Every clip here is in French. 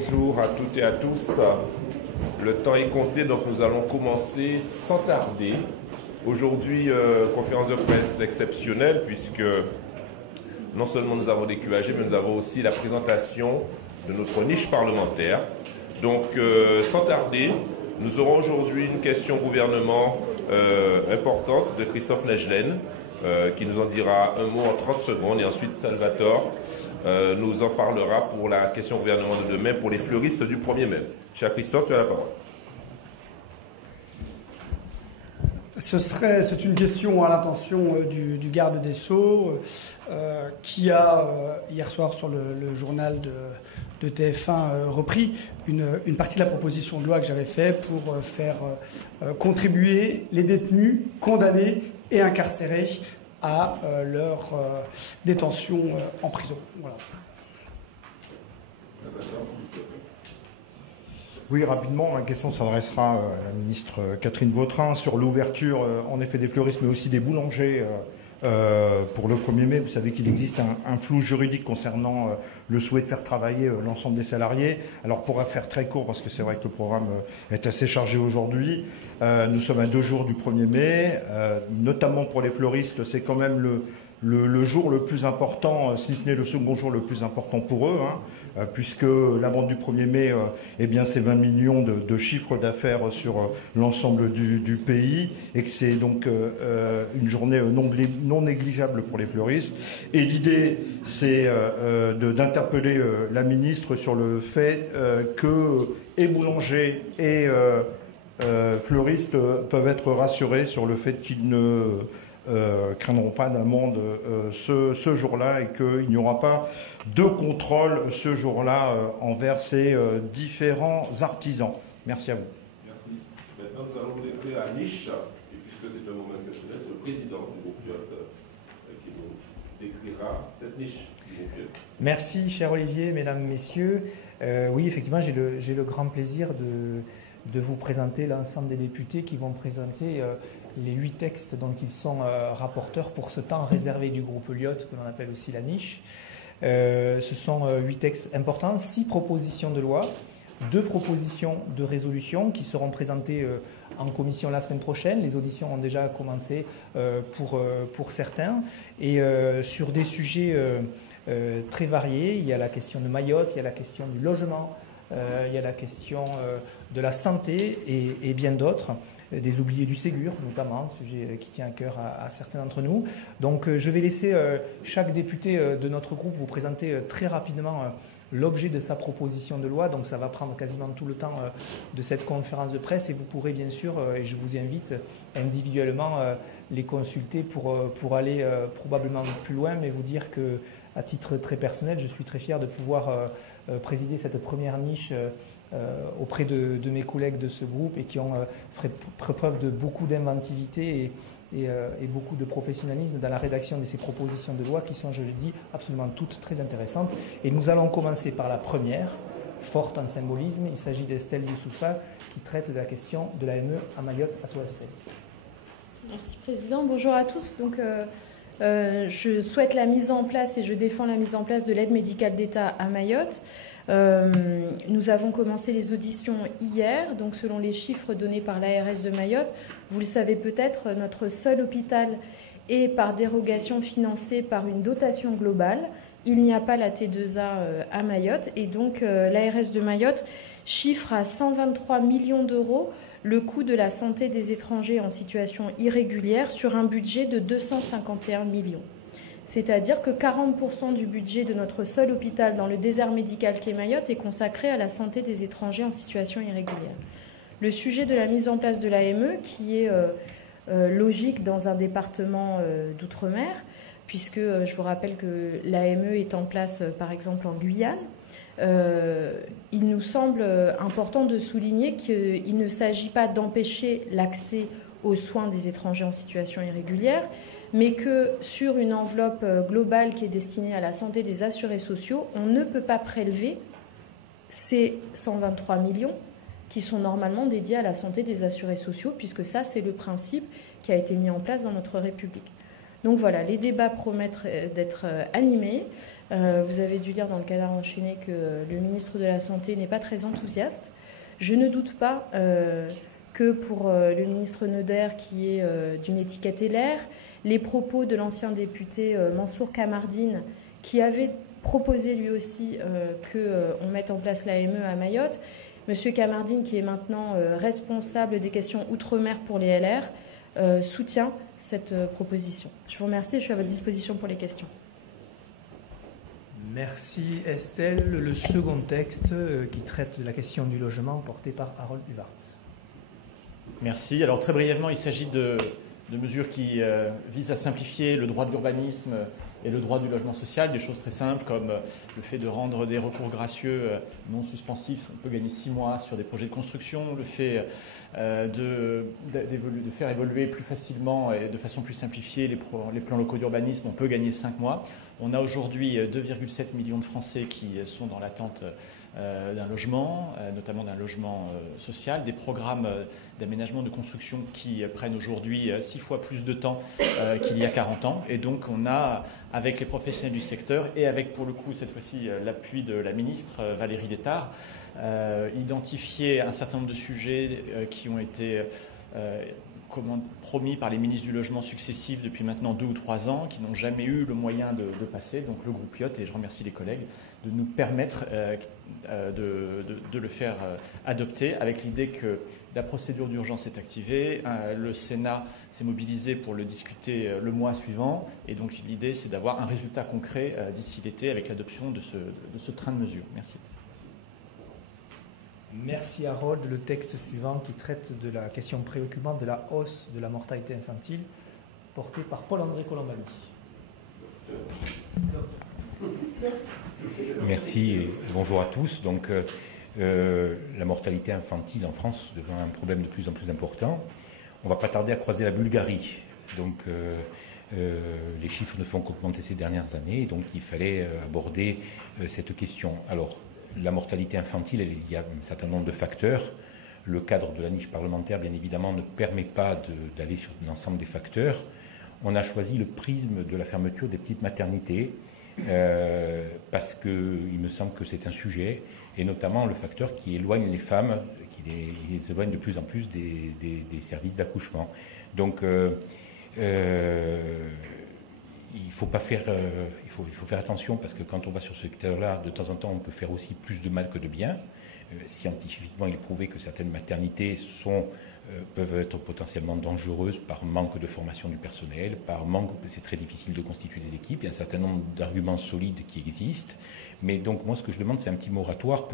bonjour à toutes et à tous. Le temps est compté, donc nous allons commencer sans tarder. Aujourd'hui, conférence de presse exceptionnelle, puisque non seulement nous avons des QAG, mais nous avons aussi la présentation de notre niche parlementaire. Donc, sans tarder, nous aurons aujourd'hui une question au gouvernement importante de Christophe Negelen, qui nous en dira un mot en 30 secondes, et ensuite Salvatore nous en parlera pour la question au gouvernement de demain pour les fleuristes du 1er mai. Cher Christophe, tu as la parole. C'est une question à l'intention du garde des Sceaux qui a, hier soir sur le journal de TF1, repris une partie de la proposition de loi que j'avais faite pour faire contribuer les détenus condamnés et incarcérés à leur détention en prison. Voilà. Oui, rapidement, ma question s'adressera à la ministre Catherine Vautrin sur l'ouverture, en effet, des fleuristes, mais aussi des boulangers pour le 1er mai. Vous savez qu'il existe un flou juridique concernant le souhait de faire travailler l'ensemble des salariés. Alors, pour faire très court, parce que c'est vrai que le programme est assez chargé aujourd'hui, nous sommes à 2 jours du 1er mai, notamment pour les fleuristes, c'est quand même le jour le plus important, si ce n'est le second jour le plus important pour eux, puisque la vente du 1er mai, eh bien, c'est 20 millions de chiffre d'affaires sur l'ensemble du pays, et que c'est donc une journée non négligeable pour les fleuristes. Et l'idée, c'est d'interpeller la ministre sur le fait que et boulangers et fleuristes peuvent être rassurés sur le fait qu'ils ne craindront pas d'amende ce jour-là et qu'il n'y aura pas de contrôle ce jour-là envers ces différents artisans. Merci à vous. Merci. Maintenant, nous allons vous décrire la niche, et puisque c'est un moment exceptionnel, c'est le président du groupe Yacht qui nous décrira cette niche du groupe Yacht. Merci, cher Olivier, mesdames, messieurs. Oui, effectivement, j'ai le grand plaisir de vous présenter l'ensemble des députés qui vont présenter les 8 textes dont ils sont rapporteurs pour ce temps réservé du groupe Lyot, que l'on appelle aussi la niche. Ce sont 8 textes importants, 6 propositions de loi, 2 propositions de résolution qui seront présentées en commission la semaine prochaine. Les auditions ont déjà commencé pour certains. Et sur des sujets très variés, il y a la question de Mayotte, il y a la question du logement, il y a la question de la santé et bien d'autres. Des oubliés du Ségur, notamment, sujet qui tient à cœur à certains d'entre nous. Donc, je vais laisser chaque député de notre groupe vous présenter très rapidement l'objet de sa proposition de loi. Donc, ça va prendre quasiment tout le temps de cette conférence de presse et vous pourrez bien sûr, et je vous invite individuellement, les consulter pour aller probablement plus loin, mais vous dire que, à titre très personnel, je suis très fier de pouvoir présider cette première niche auprès de mes collègues de ce groupe et qui ont fait preuve de beaucoup d'inventivité et beaucoup de professionnalisme dans la rédaction de ces propositions de loi qui sont, je le dis, absolument toutes très intéressantes. Et nous allons commencer par la première, forte en symbolisme. Il s'agit d'Estelle Youssoufa qui traite de la question de l'AME à Mayotte. À toi, Estelle. Merci, Président. Bonjour à tous. Donc, je souhaite la mise en place et je défends la mise en place de l'aide médicale d'État à Mayotte. Nous avons commencé les auditions hier, donc selon les chiffres donnés par l'ARS de Mayotte, vous le savez peut-être, notre seul hôpital est par dérogation financé par une dotation globale. Il n'y a pas la T2A à Mayotte et donc l'ARS de Mayotte chiffre à 123 millions d'euros le coût de la santé des étrangers en situation irrégulière sur un budget de 251 millions. C'est-à-dire que 40% du budget de notre seul hôpital dans le désert médical qu'est Mayotte est consacré à la santé des étrangers en situation irrégulière. Le sujet de la mise en place de l'AME, qui est logique dans un département d'outre-mer, puisque je vous rappelle que l'AME est en place par exemple en Guyane, il nous semble important de souligner qu'il ne s'agit pas d'empêcher l'accès aux soins des étrangers en situation irrégulière, mais que sur une enveloppe globale qui est destinée à la santé des assurés sociaux, on ne peut pas prélever ces 123 millions qui sont normalement dédiés à la santé des assurés sociaux, puisque ça, c'est le principe qui a été mis en place dans notre République. Donc voilà, les débats promettent d'être animés. Vous avez dû lire dans le Canard enchaîné que le ministre de la Santé n'est pas très enthousiaste. Je ne doute pas que pour le ministre Neuder, qui est d'une étiquette LR, les propos de l'ancien député Mansour Kamardine, qui avait proposé lui aussi qu'on mette en place l'AME à Mayotte. Monsieur Kamardine, qui est maintenant responsable des questions outre-mer pour les LR, soutient cette proposition. Je vous remercie et je suis à votre disposition pour les questions. Merci Estelle. Le second texte qui traite de la question du logement porté par Harold Uvarts. Merci. Alors très brièvement, il s'agit de mesures qui visent à simplifier le droit de l'urbanisme et le droit du logement social, des choses très simples comme le fait de rendre des recours gracieux non suspensifs. On peut gagner 6 mois sur des projets de construction, le fait de faire évoluer plus facilement et de façon plus simplifiée les plans locaux d'urbanisme, on peut gagner 5 mois. On a aujourd'hui 2,7 millions de Français qui sont dans l'attente d'un logement, notamment d'un logement social, des programmes d'aménagement de construction qui prennent aujourd'hui 6 fois plus de temps qu'il y a 40 ans. Et donc on a, avec les professionnels du secteur et avec pour le coup cette fois-ci l'appui de la ministre Valérie Létard, identifié un certain nombre de sujets qui ont été promis par les ministres du logement successifs depuis maintenant 2 ou 3 ans, qui n'ont jamais eu le moyen de passer. Donc le groupe Yacht, et je remercie les collègues, de nous permettre de le faire adopter, avec l'idée que la procédure d'urgence est activée. Le Sénat s'est mobilisé pour le discuter le mois suivant. Et donc l'idée, c'est d'avoir un résultat concret d'ici l'été avec l'adoption de ce train de mesures. Merci. Merci Harold. Le texte suivant qui traite de la question préoccupante de la hausse de la mortalité infantile, porté par Paul-André Colombani. Merci et bonjour à tous. Donc, la mortalité infantile en France devient un problème de plus en plus important. On ne va pas tarder à croiser la Bulgarie. Donc, les chiffres ne font qu'augmenter ces dernières années. Donc, il fallait aborder cette question. Alors, la mortalité infantile, il y a un certain nombre de facteurs. Le cadre de la niche parlementaire, bien évidemment, ne permet pas d'aller sur l'ensemble des facteurs. On a choisi le prisme de la fermeture des petites maternités parce qu'il me semble que c'est un sujet, et notamment le facteur qui éloigne les femmes, qui les éloigne de plus en plus des services d'accouchement. Donc, il faut faire attention, parce que quand on va sur ce secteur-là, de temps en temps, on peut faire aussi plus de mal que de bien. Scientifiquement, il est prouvé que certaines maternités peuvent être potentiellement dangereuses par manque de formation du personnel, c'est très difficile de constituer des équipes. Il y a un certain nombre d'arguments solides qui existent. Mais donc, moi, ce que je demande, c'est un petit moratoire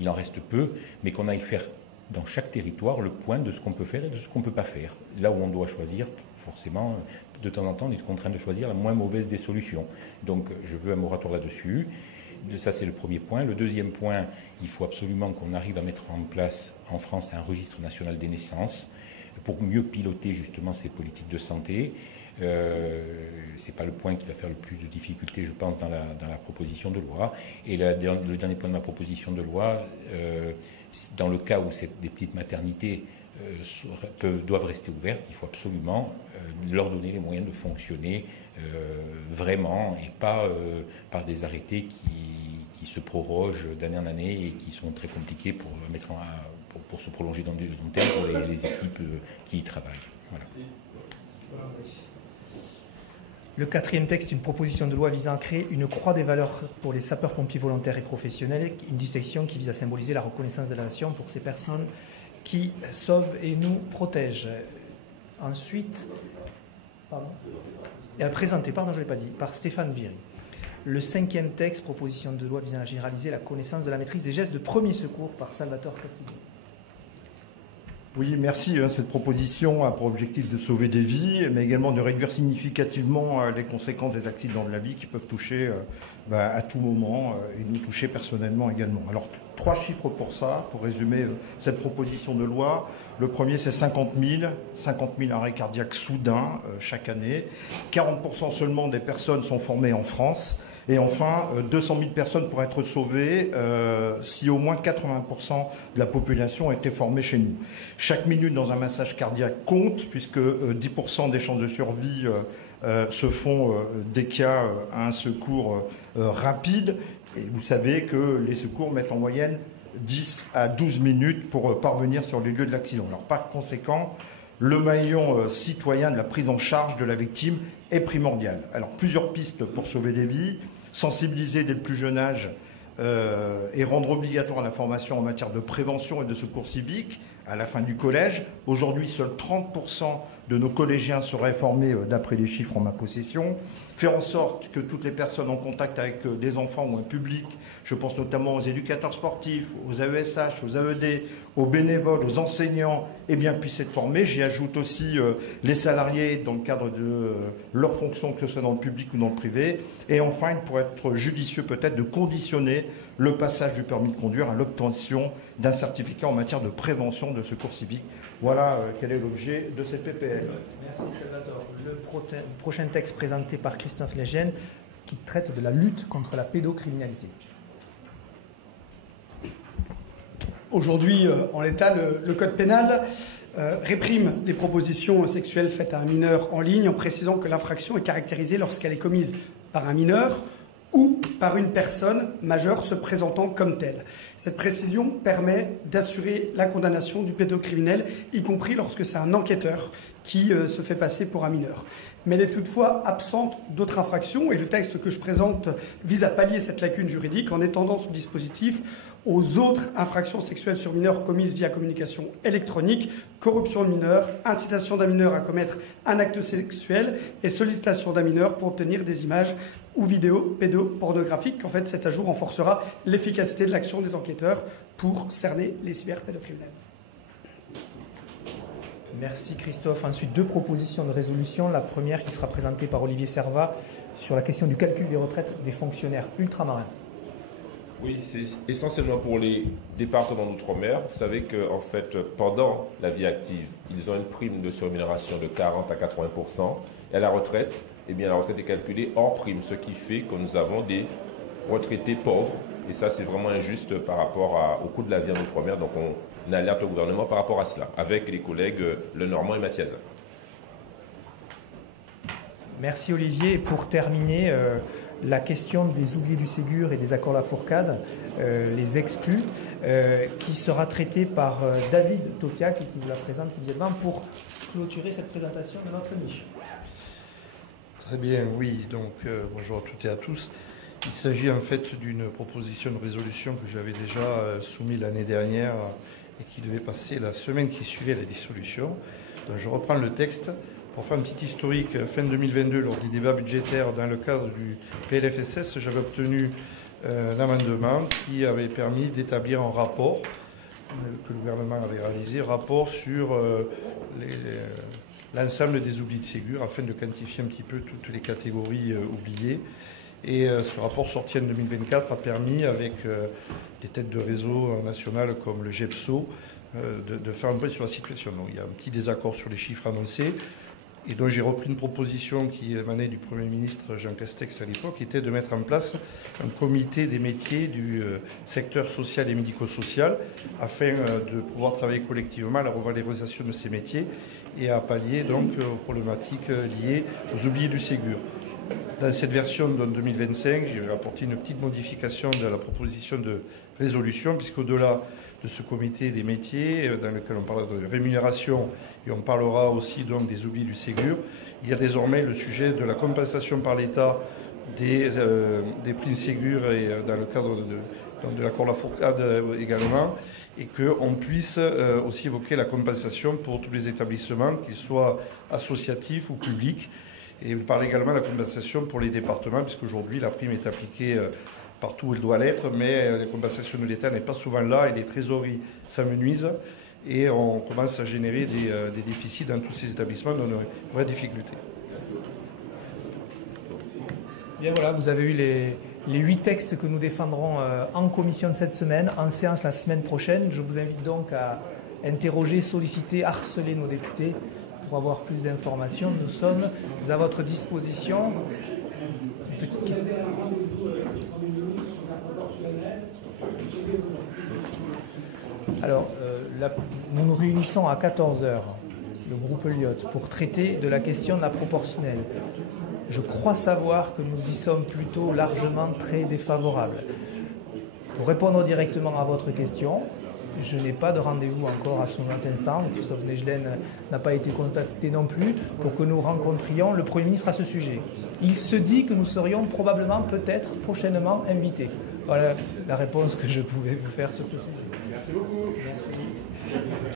il en reste peu, mais qu'on aille faire dans chaque territoire le point de ce qu'on peut faire et de ce qu'on ne peut pas faire. Là où on doit choisir, forcément, de temps en temps, on est contraint de choisir la moins mauvaise des solutions. Donc, je veux un moratoire là-dessus. Ça, c'est le premier point. Le deuxième point, il faut absolument qu'on arrive à mettre en place en France un registre national des naissances pour mieux piloter justement ces politiques de santé. Ce n'est pas le point qui va faire le plus de difficultés, je pense, dans la proposition de loi. Et le dernier point de ma proposition de loi, dans le cas où des petites maternités doivent rester ouvertes, il faut absolument leur donner les moyens de fonctionner vraiment, et pas par des arrêtés qui se prorogent d'année en année et qui sont très compliqués pour se prolonger dans le long terme pour les équipes qui y travaillent. Voilà. Le quatrième texte, une proposition de loi visant à créer une croix des valeurs pour les sapeurs-pompiers volontaires et professionnels, une distinction qui vise à symboliser la reconnaissance de la nation pour ces personnes qui sauvent et nous protègent. Ensuite, présenté, je ne l'ai pas dit, par Stéphane Viry. Le cinquième texte, proposition de loi visant à généraliser la connaissance de la maîtrise des gestes de premier secours, par Salvatore Castillo. Oui, merci. Cette proposition a pour objectif de sauver des vies, mais également de réduire significativement les conséquences des accidents de la vie qui peuvent toucher à tout moment et nous toucher personnellement également. Alors, 3 chiffres pour ça, pour résumer cette proposition de loi. Le premier, c'est 50 000 arrêts cardiaques soudains chaque année. 40% seulement des personnes sont formées en France. Et enfin, 200 000 personnes pourraient être sauvées si au moins 80% de la population était formée chez nous. Chaque minute dans un massage cardiaque compte, puisque 10% des chances de survie se font dès qu'il y a un secours rapide. Et vous savez que les secours mettent en moyenne 10 à 12 minutes pour parvenir sur les lieux de l'accident. Alors par conséquent, le maillon citoyen de la prise en charge de la victime est primordial. Alors plusieurs pistes pour sauver des vies, sensibiliser dès le plus jeune âge et rendre obligatoire la formation en matière de prévention et de secours civique à la fin du collège. Aujourd'hui, seuls 30% de nos collégiens seraient formés d'après les chiffres en ma possession. Faire en sorte que toutes les personnes en contact avec des enfants ou un public, je pense notamment aux éducateurs sportifs, aux AESH, aux AED, aux bénévoles, aux enseignants, eh bien, puissent être formés. J'y ajoute aussi les salariés dans le cadre de leurs fonctions, que ce soit dans le public ou dans le privé. Et enfin, il pourrait être judicieux peut-être de conditionner le passage du permis de conduire à l'obtention d'un certificat en matière de prévention de secours civique. Voilà quel est l'objet de cette PPL. Merci Salvatore. Le prochain texte présenté par Christophe Legenne qui traite de la lutte contre la pédocriminalité. Aujourd'hui, en l'état, le code pénal réprime les propositions sexuelles faites à un mineur en ligne en précisant que l'infraction est caractérisée lorsqu'elle est commise par un mineur ou par une personne majeure se présentant comme telle. Cette précision permet d'assurer la condamnation du pédocriminel, y compris lorsque c'est un enquêteur qui se fait passer pour un mineur. Mais elle est toutefois absente d'autres infractions et le texte que je présente vise à pallier cette lacune juridique en étendant ce dispositif aux autres infractions sexuelles sur mineurs commises via communication électronique, corruption de mineurs, incitation d'un mineur à commettre un acte sexuel et sollicitation d'un mineur pour obtenir des images ou vidéos pédopornographiques. En fait, cet ajout renforcera l'efficacité de l'action des enquêteurs pour cerner les cyberpédocriminels. Merci Christophe. Ensuite, deux propositions de résolution. La première qui sera présentée par Olivier Servat sur la question du calcul des retraites des fonctionnaires ultramarins. Oui, c'est essentiellement pour les départements d'outre-mer. Vous savez qu'en fait, pendant la vie active, ils ont une prime de surrémunération de 40 à 80%. Et à la retraite, eh bien, la retraite est calculée hors prime, ce qui fait que nous avons des retraités pauvres. Et ça, c'est vraiment injuste par rapport au coût de la vie en outre-mer. Donc, on alerte le gouvernement par rapport à cela, avec les collègues Lenormand et Mathias. Merci Olivier. Et pour terminer, la question des oubliés du Ségur et des accords Lafourcade, les exclus, qui sera traitée par David Topiac et qui vous la présente immédiatement pour clôturer cette présentation de notre niche. Très bien, oui. Donc, bonjour à toutes et à tous. Il s'agit en fait d'une proposition de résolution que j'avais déjà soumise l'année dernière et qui devait passer la semaine qui suivait la dissolution. Donc, je reprends le texte pour faire un petit historique. Fin 2022, lors des débats budgétaires dans le cadre du PLFSS, j'avais obtenu un amendement qui avait permis d'établir un rapport que le gouvernement avait réalisé, rapport sur l'ensemble des oublis de Ségur afin de quantifier un petit peu toutes les catégories oubliées. Et ce rapport sorti en 2024 a permis, avec des têtes de réseau nationales comme le GEPSO, de faire un point sur la situation. Donc, il y a un petit désaccord sur les chiffres annoncés. Et donc j'ai repris une proposition qui émanait du Premier ministre Jean Castex à l'époque, qui était de mettre en place un comité des métiers du secteur social et médico-social afin de pouvoir travailler collectivement à la revalorisation de ces métiers et à pallier donc aux problématiques liées aux oubliés du Ségur. Dans cette version de 2025, j'ai apporté une petite modification de la proposition de résolution, puisqu'au-delà de ce comité des métiers, dans lequel on parlera de rémunération et on parlera aussi donc des oublis du Ségur, il y a désormais le sujet de la compensation par l'État des primes Ségur et dans le cadre de l'accord Lafourcade également, et qu'on puisse aussi évoquer la compensation pour tous les établissements, qu'ils soient associatifs ou publics. Et on parle également de la compensation pour les départements, puisqu'aujourd'hui la prime est appliquée partout où elle doit l'être, mais la compensation de l'État n'est pas souvent là et les trésoreries s'amenuisent et on commence à générer des déficits dans tous ces établissements, dans une vraie difficulté. Bien voilà, vous avez eu les 8 textes que nous défendrons en commission cette semaine, en séance la semaine prochaine. Je vous invite donc à interroger, solliciter, harceler nos députés pour avoir plus d'informations. Nous sommes à votre disposition. Une petite question. Alors, nous nous réunissons à 14h, le groupe Elliott, pour traiter de la question de la proportionnelle. Je crois savoir que nous y sommes plutôt largement très défavorables. Pour répondre directement à votre question, je n'ai pas de rendez-vous encore à ce instant. Christophe Negelen n'a pas été contacté non plus pour que nous rencontrions le Premier ministre à ce sujet. Il se dit que nous serions probablement, peut-être, prochainement invités. Voilà la réponse que je pouvais vous faire sur ce sujet. Merci beaucoup. Merci.